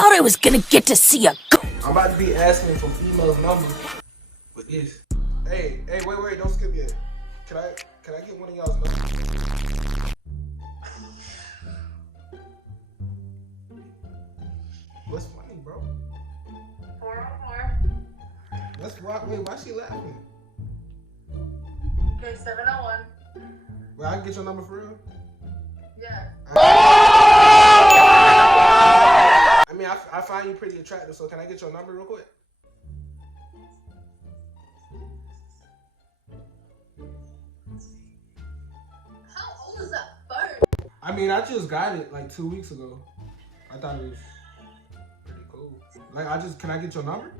thought I was gonna get to see a ghost. I'm about to be asking for female numbers with this. Hey, wait, don't skip yet. Can I get one of y'all's numbers? What's funny, bro? 404. Let's rock. Wait, why she laughing? Okay, 701. Wait, I can get your number for real? Yeah. I mean, I find you pretty attractive, so can I get your number real quick? How old is that bird? I mean, I just got it like 2 weeks ago. I thought it was pretty cool. Like, can I get your number?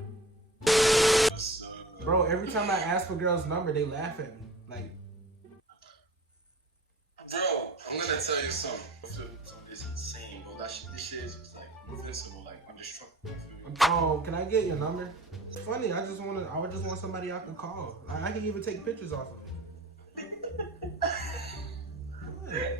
Bro, every time I ask for girls' number, they laugh at me. Like, bro, I'm gonna tell you something. It's insane, bro. This shit is like invincible, like indestructible. oh, can I get your number? It's funny. I just want somebody I can call. I can even take pictures off of it. Wait.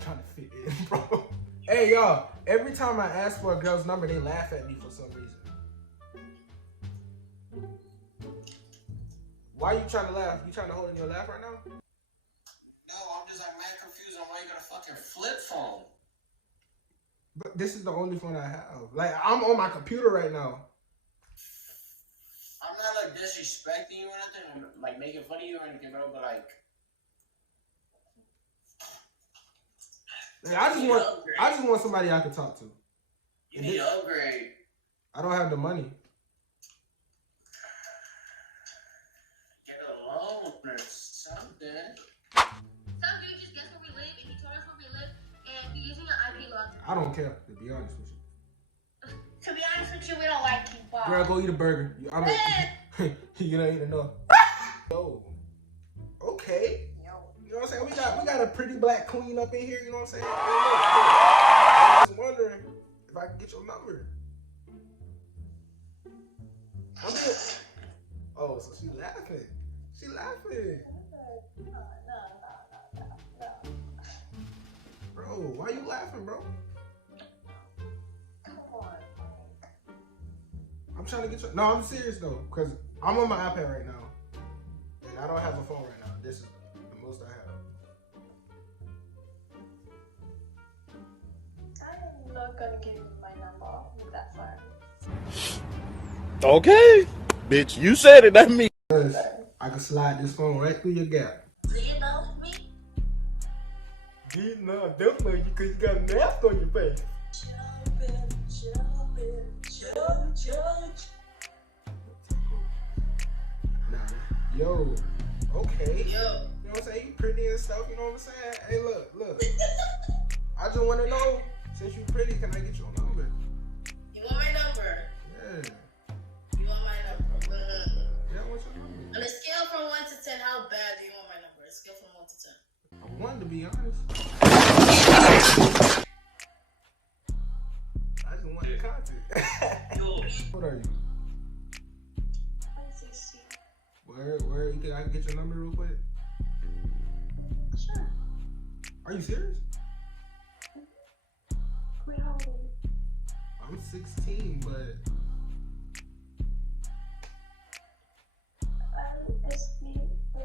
Trying to fit in, bro. Hey, y'all. Every time I ask for a girl's number, they laugh at me for some reason. Why are you trying to laugh? You trying to hold in your laugh right now? No, I'm just like mad confused on why you got a fucking flip phone. But this is the only phone I have. Like, I'm on my computer right now. I'm not like disrespecting you or nothing, like making fun of you or anything, bro, but like. I just want somebody I can talk to. You need to upgrade. I don't have the money. Get a loan or something. Some dude just guessed where we live, and he told us where we live, and he's using an IP lock. I don't care, to be honest with you. To be honest with you, we don't like you, Bob. Girl, go eat a burger. You don't even know. Yo. Okay. You know what I'm saying? We got a pretty black queen up in here, you know what I'm saying? Hey, look. I was wondering if I could get your number. Oh, so she laughing. She laughing. No. Bro, why you laughing, bro? Come on. I'm trying to get your... No, I'm serious, though, because I'm on my iPad right now, and I don't have a phone right now. This is the most I have. I'm not gonna give you my number with that phone. Okay. Bitch, you said it, not me. Because I can slide this phone right through your gap. Do you know me? No, I don't know you because you got a mask on your face. Yo, okay. Yo. You know what I'm saying? You pretty and stuff, you know what I'm saying? Hey, look. I just want to know, since you pretty, can I get your number? You want my number? Yeah. You want my number? Yeah, I want your number. On a scale from 1 to 10, how bad do you want my number? A scale from 1 to 10. I wanted to be honest. I just wanted content. What are you? Where you think I can get your number real quick? Sure. Are you serious? Wait, how old are you? I'm 16, but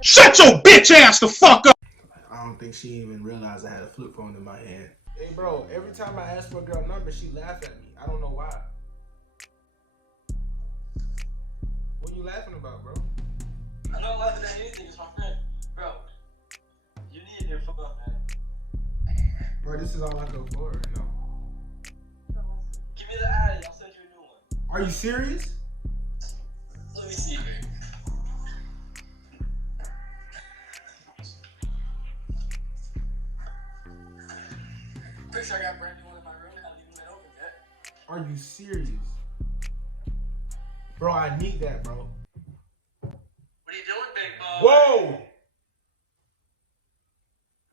Shut your bitch ass the fuck up! I don't think she even realized I had a flip phone in my hand. Hey, bro, every time I ask for a girl number, she laugh at me. I don't know why. What are you laughing about, bro? I'm not laughing at anything, it's my friend. Bro, you need your phone, man. Bro, this is all I can afford right now. Give me the ad, I'll send you a new one. Are you serious? Let me see, babe. Pretty sure I got brand new one in my room, I haven't even been open yet. Are you serious? Bro, I need that, bro. What are you doing, big boy? Whoa!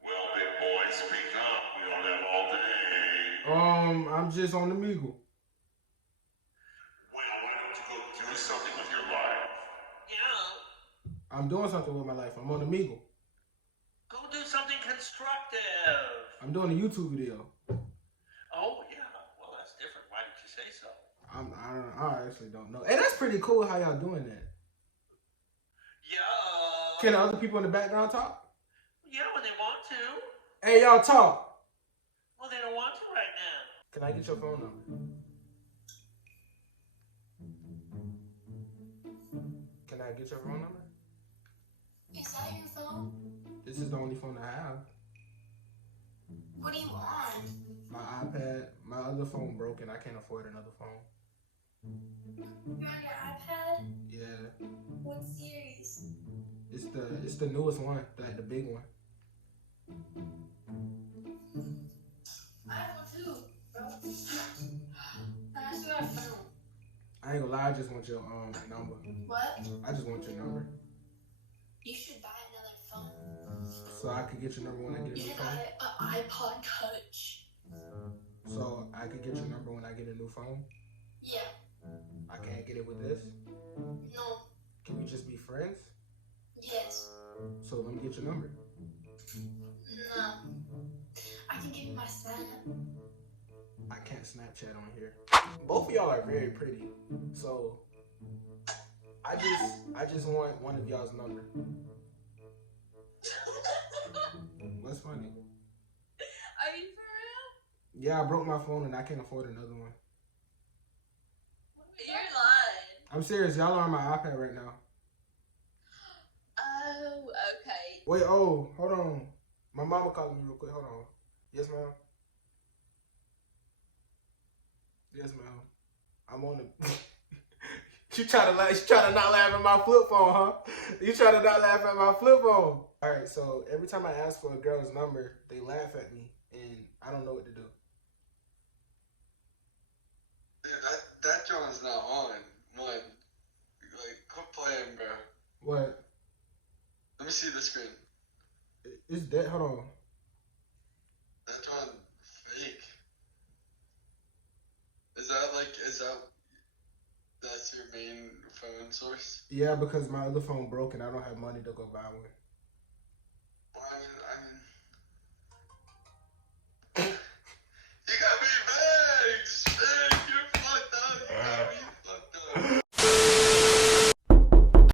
Well, big boy, speak up. We don't have all day. I'm just on the Omegle. I'm doing something with my life. I'm on Omegle. Go do something constructive. I'm doing a YouTube video. Oh, yeah. Well, that's different. Why did you say so? I actually don't know. Hey, that's pretty cool how y'all doing that. Yeah. Can the other people in the background talk? Yeah, when they want to. Hey, y'all talk. Well, they don't want to right now. Can I get your phone number? Can I get your phone number? Is that your phone? This is the only phone I have. What do you want? My iPad, my other phone broke and I can't afford another phone. You're on your iPad? Yeah, What series? it's the newest one, the big one. I have one too, bro. I still got a phone. I ain't gonna lie, I just want your number. What? I just want your number. You should buy another phone. So I could get your number when I get a You new should phone. buy an iPod Touch. So I could get your number when I get a new phone. Yeah. I can't get it with this. No. Can we just be friends? Yes. So let me get your number. No. I can give you my Snap. I can't Snapchat on here. Both of y'all are very pretty. So I just want one of y'all's number. What's funny? Are you for real? Yeah, I broke my phone and I can't afford another one. You're lying. I'm serious. Y'all are on my iPad right now. Oh, okay. Wait, oh, hold on. My mama calling me real quick. Hold on. Yes, ma'am. Yes, ma'am. I'm on the. She try to not laugh at my flip phone, huh? You try to not laugh at my flip phone. All right, so every time I ask for a girl's number, they laugh at me, and I don't know what to do. Dude, that John's not on. One. Like, quit playing, bro. What? Let me see the screen. It's dead. Hold on. That John fake. That's your main phone source? Yeah, because my other phone broke and I don't have money to go buy one. Well, I mean,